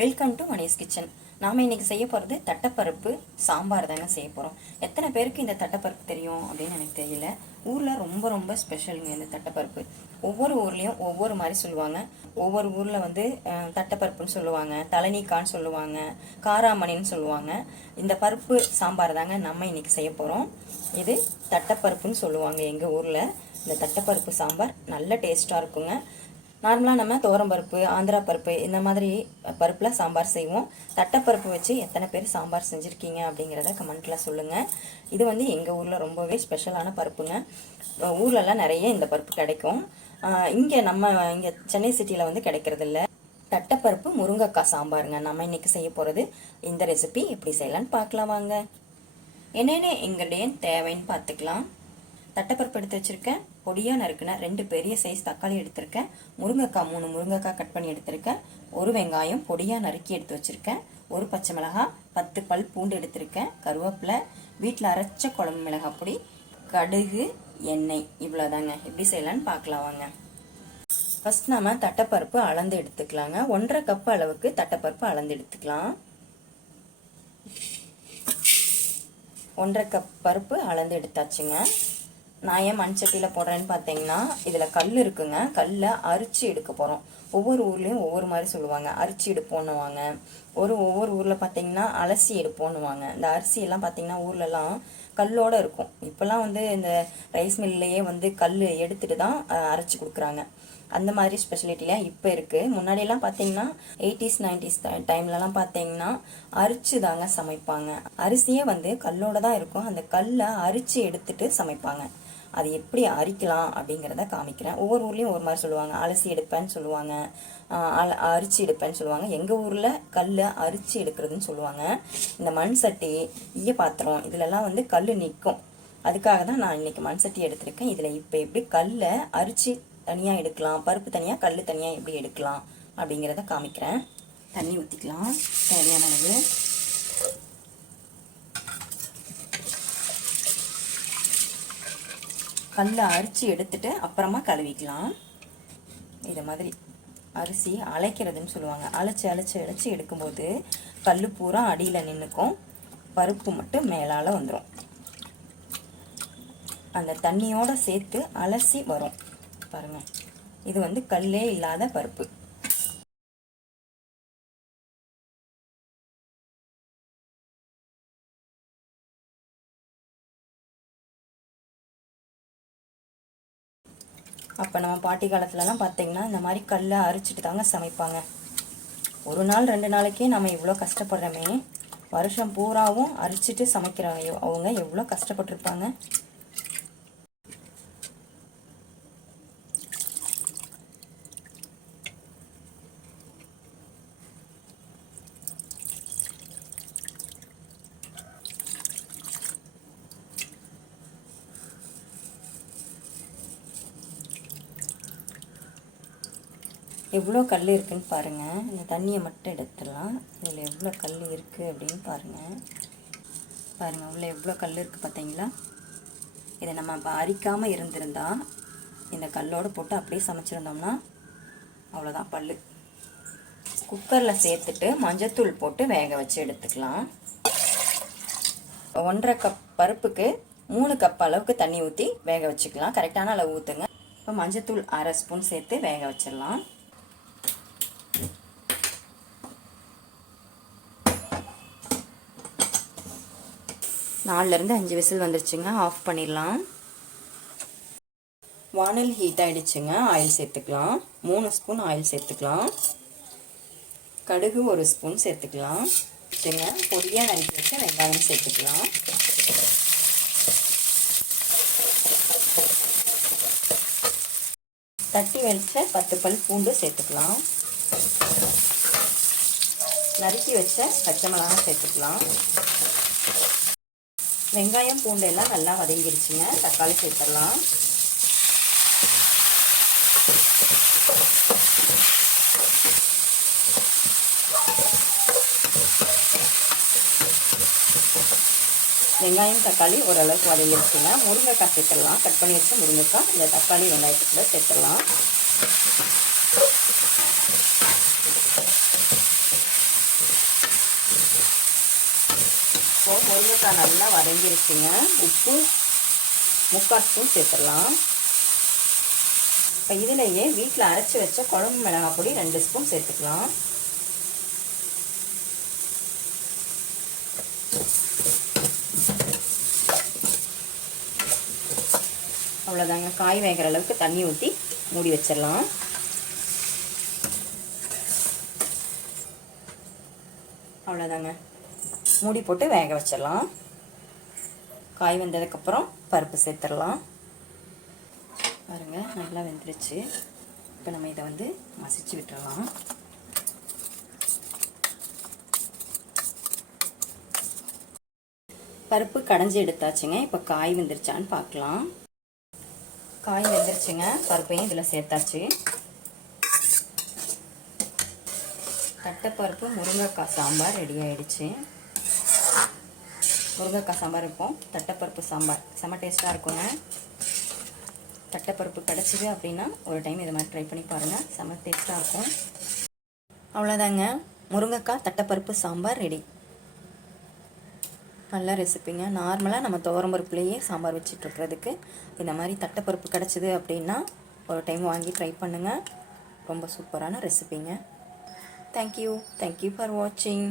Welcome to Mani's kitchen நாம இன்றைக்கி செய்ய போகிறது தட்டைப்பருப்பு சாம்பார் தாங்க செய்ய போகிறோம் எத்தனை பேருக்கு இந்த தட்டைப்பருப்பு தெரியும் அப்படின்னு எனக்கு தெரியல. ஊரில் ரொம்ப ரொம்ப ஸ்பெஷலுங்க இந்த தட்டைப்பருப்பு. ஒவ்வொரு ஊர்லேயும் ஒவ்வொரு மாதிரி சொல்லுவாங்க. ஒவ்வொரு ஊரில் வந்து தட்டப்பருப்புன்னு தட்டைப்பருப்புன்னு சொல்லுவாங்க. தலனிக்கான்னு சொல்லுவாங்க. காராமணின்னு சொல்லுவாங்க. இந்த பருப்பு சாம்பார் தாங்க நம்ம இன்னைக்கு செய்ய போகிறோம் இது தட்டைப்பருப்புன்னு சொல்லுவாங்க எங்கள் ஊரில். இந்த தட்டைப்பருப்பு சாம்பார் நல்ல டேஸ்ட்டாக இருக்குங்க. நார்மலாக நம்ம துவரம்பருப்பு ஆந்திரா பருப்பு இந்த மாதிரி பருப்பில் சாம்பார் செய்வோம். தட்டைப்பருப்பு வச்சு எத்தனை பேர் சாம்பார் செஞ்சுருக்கீங்க அப்படிங்கிறத கமெண்ட்டில் சொல்லுங்கள் இது வந்து எங்கள் ஊரில் ரொம்பவே ஸ்பெஷலான பருப்புங்க. ஊர்லலாம் நிறைய இந்த பருப்பு கிடைக்கும். இங்கே நம்ம இங்கே சென்னை சிட்டியில் வந்து கிடைக்கிறதில்ல. தட்டைப்பருப்பு முருங்கைக்காய் சாம்பாருங்க. நம்ம இன்னைக்கு செய்ய போகிறது இந்த ரெசிபி எப்படி செய்யலான்னு பார்க்கலாம் வாங்க. என்னென்ன இன்க்ரீடியன்ட் தேவைன்னு பார்த்துக்கலாம். தட்டைப்பருப்பு எடுத்து வச்சுருக்கேன். பொடியாக நறுக்குன ரெண்டு பெரிய சைஸ் தக்காளி எடுத்திருக்கேன். முருங்கைக்காய் மூணு முருங்கைக்காய் கட் பண்ணி எடுத்திருக்கேன். ஒரு வெங்காயம் பொடியாக நறுக்கி எடுத்து வச்சுருக்கேன். ஒரு பச்சை மிளகாய் பத்து பல் பூண்டு எடுத்திருக்கேன். கருவேப்பிலை வீட்டில் அரைச்ச குழம்பு மிளகாய் பொடி கடுகு எண்ணெய். இவ்வளோதாங்க எப்படி செய்யலான்னு பார்க்கலாம் வாங்க. ஃபர்ஸ்ட் நாம் தட்டைப்பருப்பு அளந்து எடுத்துக்கலாங்க. ஒன்றரை கப் அளவுக்கு தட்டைப்பருப்பு அளந்து எடுத்துக்கலாம். ஒன்றரை கப் பருப்பு அளந்து எடுத்தாச்சுங்க. நான் ஏன் மண் சட்டியில் போடுறேன்னு பார்த்தீங்கன்னா இதில் கல் இருக்குங்க. கல்லை அரிச்சு எடுக்க போகிறோம் ஒவ்வொரு ஊர்லேயும் ஒவ்வொரு மாதிரி சொல்லுவாங்க. அரிச்சு எடுப்போன்னுவாங்க. ஒரு ஒவ்வொரு ஊரில் பார்த்தீங்கன்னா அலசி எடுப்போன்னுவாங்க. இந்த அரிசியெல்லாம் பார்த்தீங்கன்னா ஊர்லலாம் கல்லோடு இருக்கும். இப்போல்லாம் வந்து இந்த ரைஸ் மில்லையே வந்து கல் எடுத்துட்டு தான் அரைச்சி கொடுக்குறாங்க. அந்த மாதிரி ஸ்பெஷலிட்டிலாம் இப்போ இருக்குது முன்னாடியெல்லாம் பார்த்தீங்கன்னா எயிட்டிஸ் நைன்டிஸ் டைம்லலாம் பார்த்தீங்கன்னா அரிச்சு தாங்க சமைப்பாங்க. அரிசியே வந்து கல்லோட தான் இருக்கும். அந்த கல்லை அரிச்சு எடுத்துட்டு சமைப்பாங்க. அது எப்படி அரிக்கலாம் அப்படிங்கிறத காமிக்கிறேன். ஒவ்வொரு ஊர்லேயும் ஒரு மாதிரி சொல்லுவாங்க. அலசி எடுப்பேன்னு சொல்லுவாங்க. அல- அரிச்சு எடுப்பேன்னு சொல்லுவாங்க. எங்கள் ஊரில் கல்லை அரிச்சு எடுக்கிறதுன்னு சொல்லுவாங்க. இந்த மண் சட்டி ஈய பாத்திரம் இதுலலாம் வந்து கல் நிற்கும் அதுக்காக தான் நான் இன்னைக்கு மண் சட்டி எடுத்திருக்கேன். இதில் இப்போ எப்படி கல்லை அரிச்சு தனியாக எடுக்கலாம் பருப்பு தனியாக கல் தனியாக எப்படி எடுக்கலாம் அப்படிங்கிறத காமிக்கிறேன். தண்ணி ஊற்றிக்கலாம் தேவையான அளவு. கல்லை அரிச்சு எடுத்துட்டு அப்புறமா கழுவிக்கலாம். இதை மாதிரி அரிசி அலைக்கிறதுன்னு சொல்லுவாங்க. அழைச்சி அழைச்சி அழைச்சி எடுக்கும்போது கல் பூரா அடியில் நின்றுக்கும் பருப்பு மட்டும் மேலால் வந்துடும் அந்த தண்ணியோடு சேர்த்து அலசி வரும். பாருங்கள் இது வந்து கல்லே இல்லாத பருப்பு. அப்போ நம்ம பாட்டி காலத்துலலாம் பார்த்தீங்கன்னா இந்த மாதிரி கல்லை அரிச்சிட்டு தாங்க சமைப்பாங்க. ஒரு நாள் ரெண்டு நாளைக்கே நம்ம இவ்வளோ கஷ்டப்படுறோமே வருஷம் பூராவும் அரிச்சிட்டு சமைக்கிறவங்க அவங்க எவ்வளோ கஷ்டப்பட்டிருப்பாங்க. எவ்வளோ கல் இருக்குதுன்னு பாருங்கள் இந்த தண்ணியை மட்டும் எடுத்துடலாம். இதில் எவ்வளோ கல் இருக்குது அப்படின்னு பாருங்கள் பாருங்கள் உள்ளே எவ்வளோ கல் இருக்குது பார்த்தீங்களா? இதை நம்ம இப்போ அரிக்காமல் இருந்திருந்தால் இந்த கல்லோடு போட்டு அப்படியே சமைச்சிருந்தோம்னா அவ்வளோதான் பல் குக்கரில் சேர்த்துட்டு மஞ்சத்தூள் போட்டு வேக வச்சு எடுத்துக்கலாம். ஒன்றரை கப் பருப்புக்கு மூணு கப் அளவுக்கு தண்ணி ஊற்றி வேக வச்சுக்கலாம். கரெக்டான அளவு ஊற்றுங்க இப்போ மஞ்சத்தூள் அரை ஸ்பூன் சேர்த்து வேக வச்சிடலாம். நாலுலேருந்து அஞ்சு விசில் வந்துருச்சுங்க. ஆஃப் பண்ணிடலாம். வானல் ஹீட் ஆகிடுச்சுங்க ஆயில் சேர்த்துக்கலாம். மூணு ஸ்பூன் ஆயில் சேர்த்துக்கலாம். கடுகு ஒரு ஸ்பூன் சேர்த்துக்கலாம். வச்சுங்க பொடியாக நறுக்கி வச்சு வெங்காயம் சேர்த்துக்கலாம். தட்டி வச்ச பத்து பல் பூண்டு சேர்த்துக்கலாம். நறுக்கி வச்ச பச்சை மிளகாய் சேர்த்துக்கலாம். வெங்காயம் பூண்டு எல்லாம் நல்லா வதங்கிடுச்சுங்க தக்காளி சேர்த்துடலாம். வெங்காயம் தக்காளி ஓரளவுக்கு வதங்கிடுச்சுங்க முருங்கைக்காய் சேர்த்துடலாம். கட் பண்ணி வச்ச முருங்கைக்காய் இந்த தக்காளி வெங்காயத்துக்குள்ள சேர்த்துடலாம். முருங்கைக்காய் நல்லா வதங்கிருச்சுங்க. உப்பு முக்கால் ஸ்பூன் சேர்த்துடலாம். இப்போ இதுலேயே வீட்டில் அரைச்சி வச்ச குழம்பு மிளகாய் பொடி ரெண்டு ஸ்பூன் சேர்த்துக்கலாம். அவ்வளோதாங்க. காய் வேகிற அளவுக்கு தண்ணி ஊற்றி மூடி வச்சிடலாம். அவ்வளோதாங்க. மூடி போட்டு வேக வச்சிடலாம். காய் வெந்ததுக்கப்புறம் பருப்பு சேர்த்துடலாம். பாருங்கள் நல்லா வெந்துருச்சு. இப்போ நம்ம இதை வந்து மசிச்சு விட்டுறலாம் பருப்பு கடைஞ்சி எடுத்தாச்சுங்க. இப்போ காய் வெந்துருச்சான்னு பார்க்கலாம் காய் வெந்துருச்சுங்க. பருப்பையும் இதில் சேர்த்தாச்சு. தட்டைப்பருப்பு முருங்கைக்காய் சாம்பார் ரெடி ஆயிடுச்சு. முருங்கைக்காய் சாம்பார் இருக்கும் தட்டைப்பருப்பு சாம்பார். செம்ம டேஸ்ட்டாக இருக்குங்க. தட்டைப்பருப்பு கிடச்சிது அப்படின்னா ஒரு டைம் இது மாதிரி ட்ரை பண்ணி பாருங்கள் செம்ம டேஸ்ட்டாக இருக்கும். அவ்வளோதாங்க முருங்கைக்காய் தட்டைப்பருப்பு சாம்பார் ரெடி நல்ல ரெசிபிங்க நார்மலாக நம்ம துவரம்பருப்புலேயே சாம்பார் வச்சிட்ருக்கிறதுக்கு இந்த மாதிரி தட்டைப்பருப்பு கிடச்சிது அப்படின்னா ஒரு டைம் வாங்கி ட்ரை பண்ணுங்கள் ரொம்ப சூப்பரான ரெசிபிங்க தேங்க்யூ தேங்க்யூ ஃபார் வாட்சிங்